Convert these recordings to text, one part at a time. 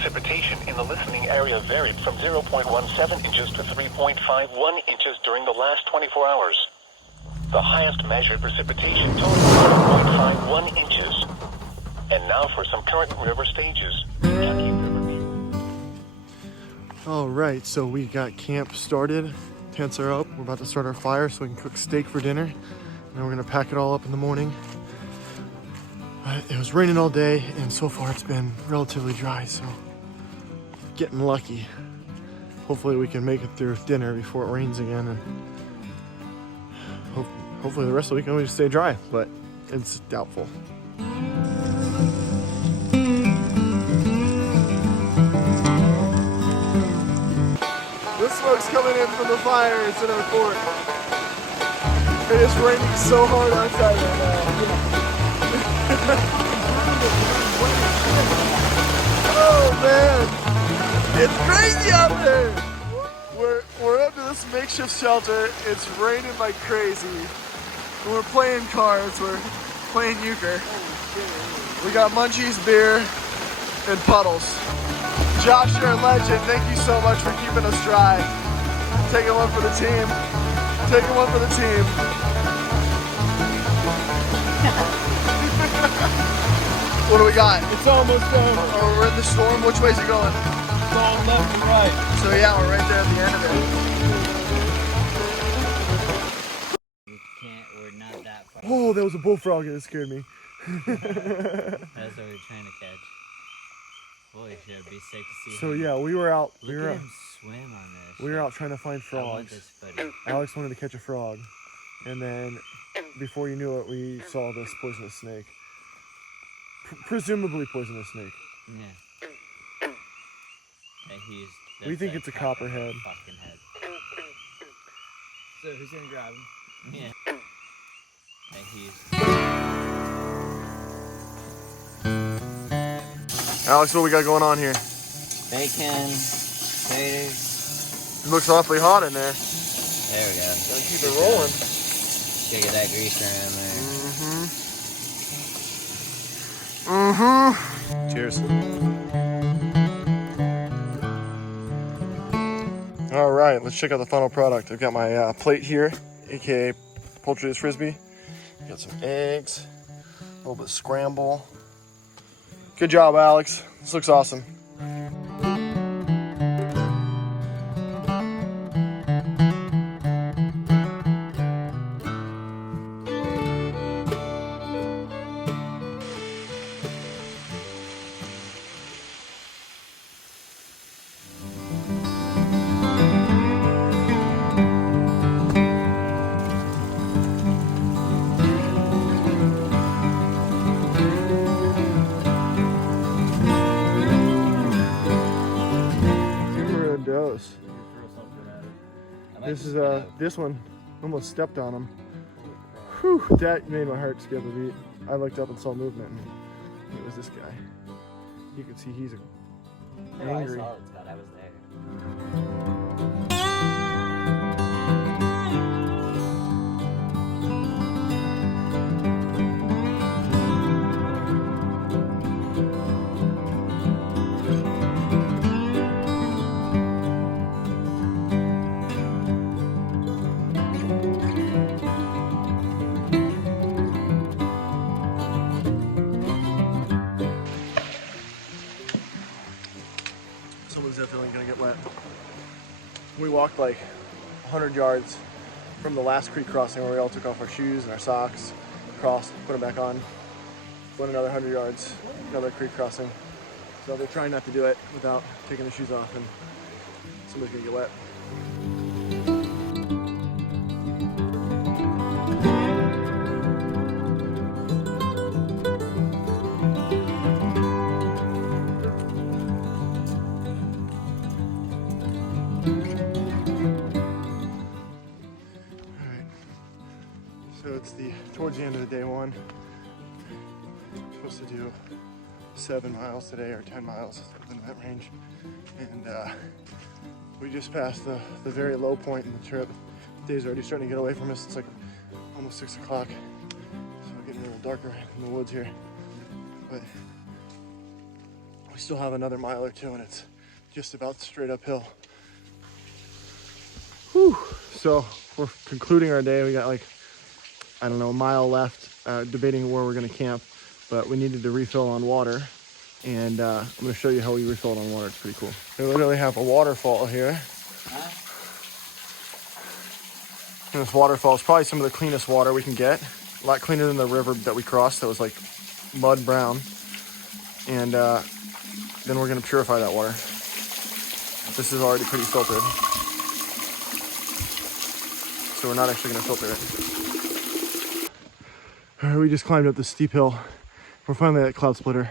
precipitation in the listening area varied from 0.17 inches to 3.51 inches during the last 24 hours. The highest measured precipitation totaled 0.51 inches. And now for some current river stages. All right, so we got camp started. Tents are up. We're about to start our fire so we can cook steak for dinner. And we're gonna pack it all up in the morning. It was raining all day, and so far it's been relatively dry, so getting lucky. Hopefully we can make it through dinner before it rains again, and hopefully the rest of the weekend we just stay dry, but it's doubtful. The smoke's coming in from the fire instead of the fort. It is raining so hard outside right now. Oh man, it's crazy out there. We're up to this makeshift shelter. It's raining like crazy. We're playing cards. We're playing euchre. We got munchies, beer, and puddles. Josh, you're a legend. Thank you so much for keeping us dry. Taking one for the team. Taking one for the team. What do we got? It's almost over. Oh, we're in the storm. Which way's it going? It's all left and right. So yeah, we're right there at the end of it. We're not that far. Oh, there was a bullfrog that scared me. That's what we're trying to catch. Boy, should it be safe to see So him. yeah, we were out. Look at him swim on this. We were out trying to find I want frogs. this footage. Alex wanted to catch a frog, and then before you knew it, we saw this poisonous snake. Presumably poisonous snake. Yeah. We think it's a copperhead. Fucking head. So who's gonna grab him? Yeah. And Alex, what we got going on here? bacon, potatoes. It looks awfully hot in there. There we go. Gotta keep it rolling. Gotta get that grease around there. Cheers. All right, let's check out the final product. I've got my plate here, aka poultry is frisbee. Got some eggs, a little bit of scramble. Good job, Alex. This looks awesome. Dose. This is this one almost stepped on him. Whew, that made my heart skip a beat. I looked up and saw movement, and it was this guy. You can see he's angry. I saw it, Scott. I was there. Someone's definitely gonna get wet. We walked like 100 yards from the last creek crossing where we all took off our shoes and our socks, crossed, put them back on. Went another 100 yards, another creek crossing. So they're trying not to do it without taking the shoes off, and somebody's gonna get wet. So it's towards the end of the day one. I'm supposed to do 7 miles today, or 10 miles, something in that range. And we just passed the very low point in the trip. The day's already starting to get away from us. It's like almost 6 o'clock. So we're getting a little darker in the woods here. But we We still have another mile or two and it's just about straight uphill. Whew. So we're concluding our day. We got like, I don't know, a mile left, debating where we're gonna camp, but we needed to refill on water. And I'm gonna show you how we refill it on water. It's pretty cool. We literally have a waterfall here. And this waterfall is probably some of the cleanest water we can get. A lot cleaner than the river that we crossed that was like mud brown. And then we're gonna purify that water. This is already pretty filtered. So we're not actually gonna filter it. All right, we just climbed up this steep hill. We're finally at Cloud Splitter.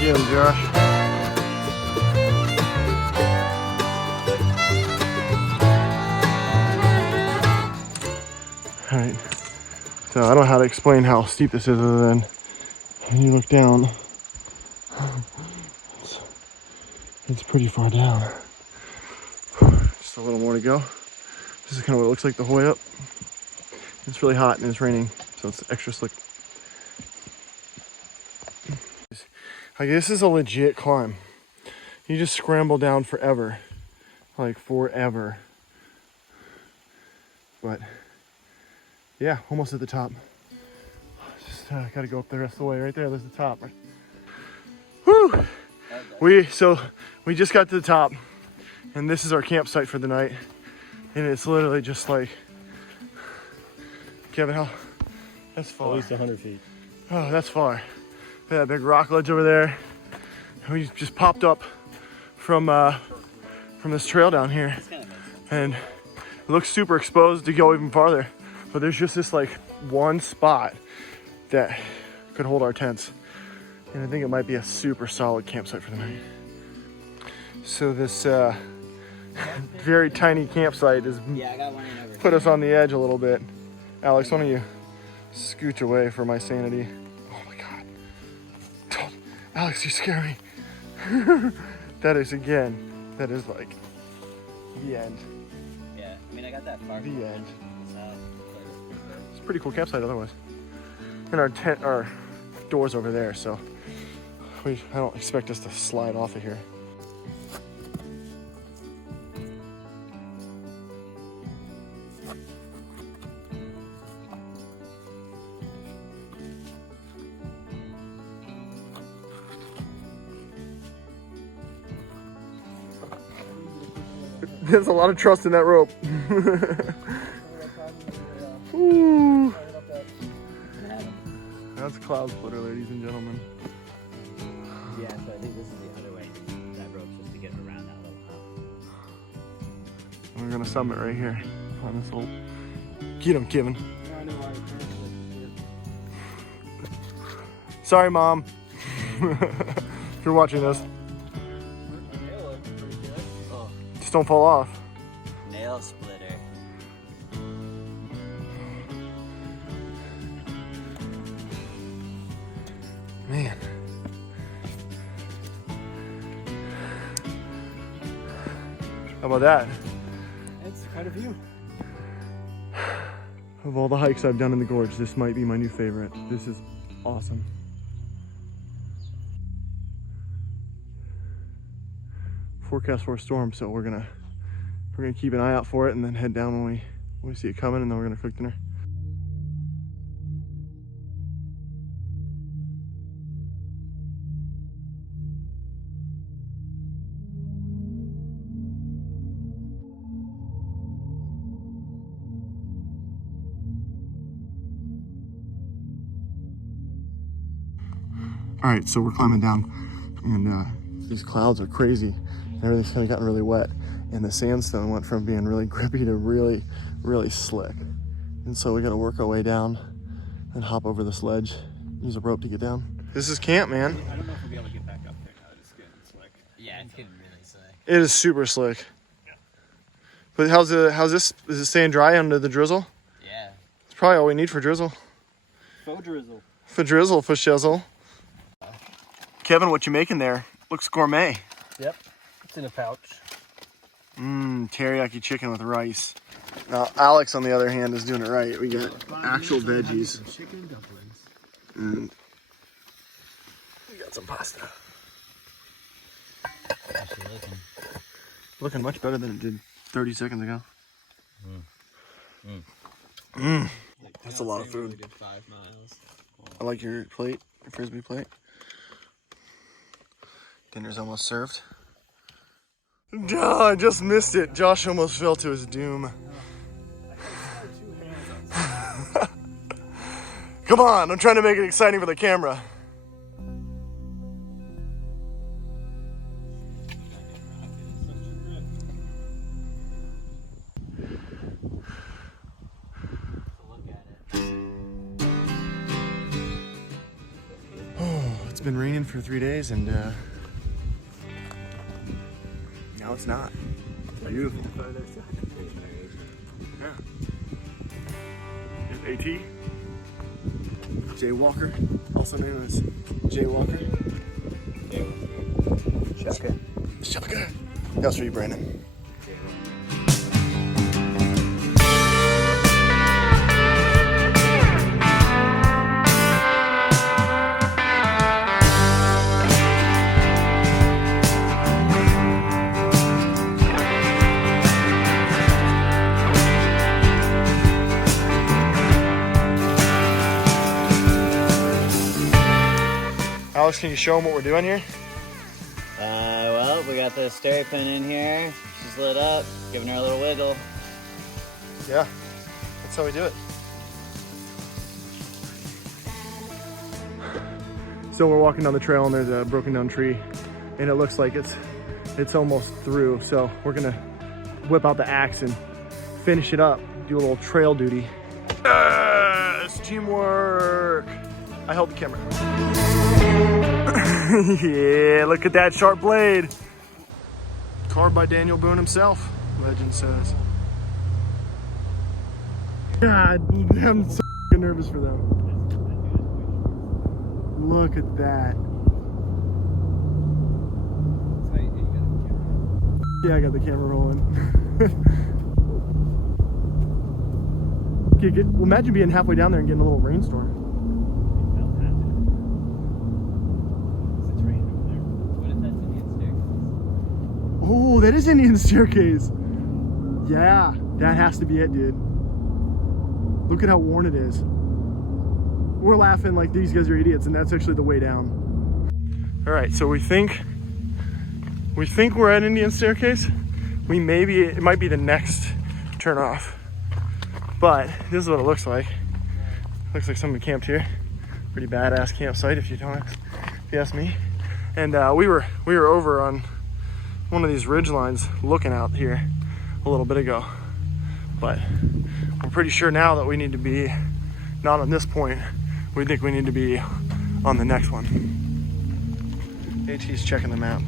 Get him, Josh. All right, so I don't know how to explain how steep this is other than when you look down, it's pretty far down. Just a little more to go. This is kind of what it looks like the whole way up. It's really hot and it's raining, so it's extra slick. Like, this is a legit climb. You just scramble down forever, like forever. But yeah, almost at the top. Just gotta go up the rest of the way. Right there, there's the top. Woo! We just got to the top, and this is our campsite for the night. And it's literally just like, Kevin, how? That's far. At least 100 feet. Oh, that's far. That big rock ledge over there. We just popped up from this trail down here, and it looks super exposed to go even farther. But there's just this like one spot that could hold our tents, and I think it might be a super solid campsite for the night. So this very tiny campsite has put us on the edge a little bit. Alex, why don't you scooch away for my sanity? Alex, you scare me. That is like the end. Yeah, I mean, I got that far. The end. So, It's a pretty cool campsite otherwise. And our door's over there, so I don't expect us to slide off of here. There's a lot of trust in that rope. Ooh. That's Cloud Splitter, ladies and gentlemen. yeah, so I think this is the other way. That rope's just to get around that little hump. We're gonna summit right here on this little. Get him, Kevin. Sorry, Mom. If you're watching this. Just don't fall off. Nail splitter. Man. How about that? It's quite a view. Of all the hikes I've done in the gorge, this might be my new favorite. This is awesome. Forecast for a storm, so we're gonna keep an eye out for it and then head down when we see it coming, and then we're gonna cook dinner. All right, so we're climbing down, and these clouds are crazy. Everything's kind of gotten really wet, and the sandstone went from being really grippy to really, really slick. And so we got to work our way down and hop over this ledge, use a rope to get down. This is camp, man. I don't know if we'll be able to get back up there now. It's getting slick. Yeah, it's getting really slick. It is super slick. But how's this? Is it staying dry under the drizzle? Yeah. It's probably all we need for drizzle. Faux drizzle. For drizzle, for shizzle. Kevin, what you making there? Looks gourmet. Yep. It's in a pouch. Teriyaki chicken with rice. Now, Alex, on the other hand, is doing it right. We got actual veggies. Chicken dumplings. And we got some pasta. How's she looking? Looking much better than it did 30 seconds ago. That's a lot of food. Good 5 miles. I like your plate, your Frisbee plate. Dinner's almost served. I just missed it. Josh almost fell to his doom. Come on, I'm trying to make it exciting for the camera. It's been raining for 3 days and now it's not. Beautiful. Yeah. There's AT. Jay Walker, also known as Jay Walker. Shaka. Shaka. That's for you, Brandon. Alex, can you show them what we're doing here? Well, we got the stereo pin in here. She's lit up, giving her a little wiggle. Yeah, that's how we do it. So we're walking down the trail and there's a broken down tree and it looks like it's almost through. So we're gonna whip out the axe and finish it up, do a little trail duty. Yes, teamwork. I held the camera. Yeah, look at that sharp blade. Carved by Daniel Boone himself, legend says. God, I'm so nervous for them. Look at that. Yeah, I got the camera rolling. Well, imagine being halfway down there and getting a little rainstorm. Oh, that is Indian staircase. Yeah, that has to be it, dude. Look at how worn it is. We're laughing like these guys are idiots, and that's actually the way down. All right, so we think we're at Indian staircase. It might be the next turn off, but this is what it looks like. Looks like somebody camped here. Pretty badass campsite, if you ask me. And we were over on one of these ridge lines looking out here a little bit ago, but I'm pretty sure now that we need to be not on this point. We think we need to be on the next one. AT's checking the map.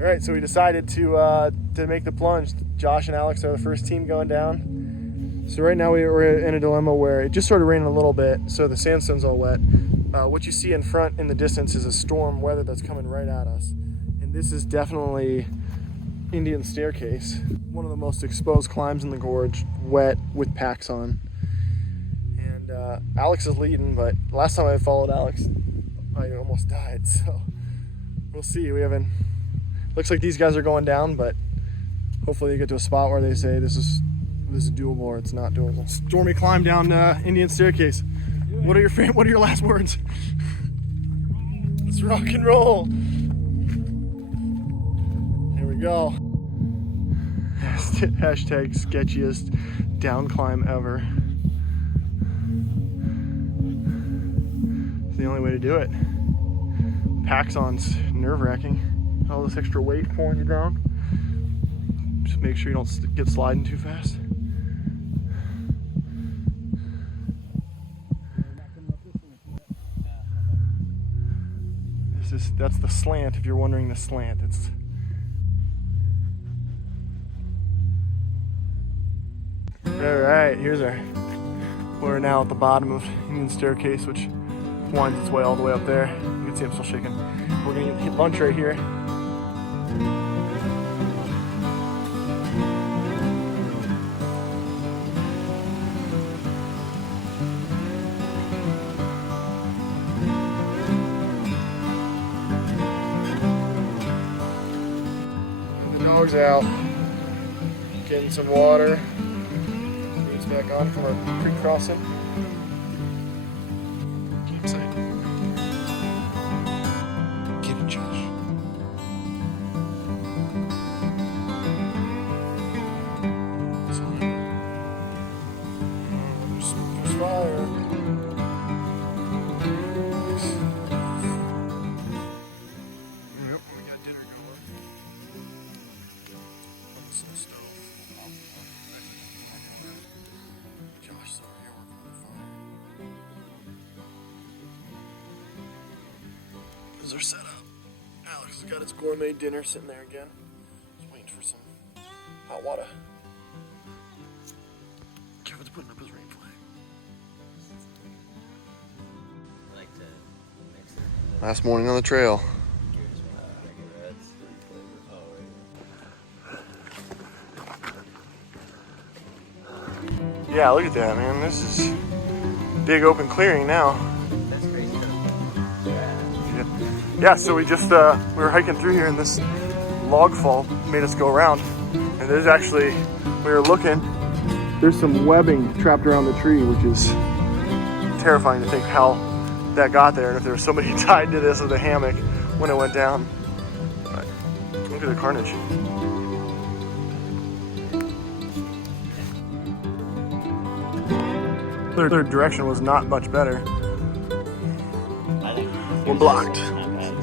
All right, so we decided to make the plunge. Josh and Alex are the first team going down. So right now we're in a dilemma where it just started raining a little bit, so the sandstone's all wet. What you see in front in the distance is a storm weather that's coming right at us. And this is definitely Indian staircase. One of the most exposed climbs in the gorge, wet with packs on. And Alex is leading, but last time I followed Alex, I almost died. So we'll see. Looks like these guys are going down, but hopefully you get to a spot where they say this is doable or it's not doable. Stormy climb down Indian staircase. What are your last words? Let's rock and roll. Here we go. Hashtag sketchiest down climb ever. It's the only way to do it. Packs on's nerve-wracking. All this extra weight pulling you down. Just make sure you don't get sliding too fast. That's the slant, if you're wondering the slant. Alright, we're now at the bottom of Indian staircase, which winds its way all the way up there. You can see I'm still shaking. We're gonna hit lunch right here. The dog's out, getting some water. He's back on from our creek crossing. Campsite. Get it, Josh. There's fire. Yep, we got dinner going. On this little stove. Josh's over here working on the fire. This is our setup. Alex has got its gourmet dinner sitting there again. Just waiting for some hot water. Kevin's putting up his rain flag. I like to mix it. Last morning on the trail. Yeah, look at that, man. This is big open clearing now. That's crazy. Yeah, so we just, we were hiking through here and this log fall made us go around. And there's actually, we were looking, there's some webbing trapped around the tree, which is terrifying to think how that got there and if there was somebody tied to this with a hammock when it went down. But look at the carnage. Their direction was not much better. I think We're blocked. not bad.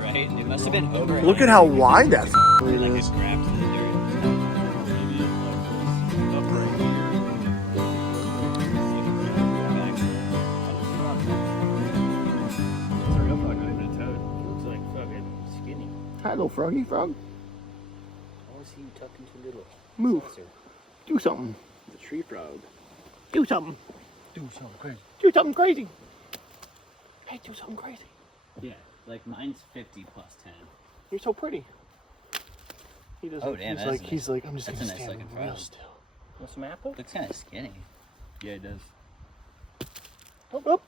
Right? It must have been over. Look at how wide that like is. it grabbed to the dirt. Maybe it was up right here. It's a real frog, not even a toad. It looks like fucking skinny. Hi, little froggy frog. I want to see you tucking too little. Move. Closer. Do something. The tree frog. Do something. Do something crazy. Do something crazy. Hey, do something crazy. Yeah, like mine's 50 plus 10. You're so pretty. He doesn't. Oh, damn, he's that's like, nice. he's like, I'm just That's gonna a nice stand looking real frog. still. Want some apple? Looks kind of skinny. Yeah, it does. Oh, oh.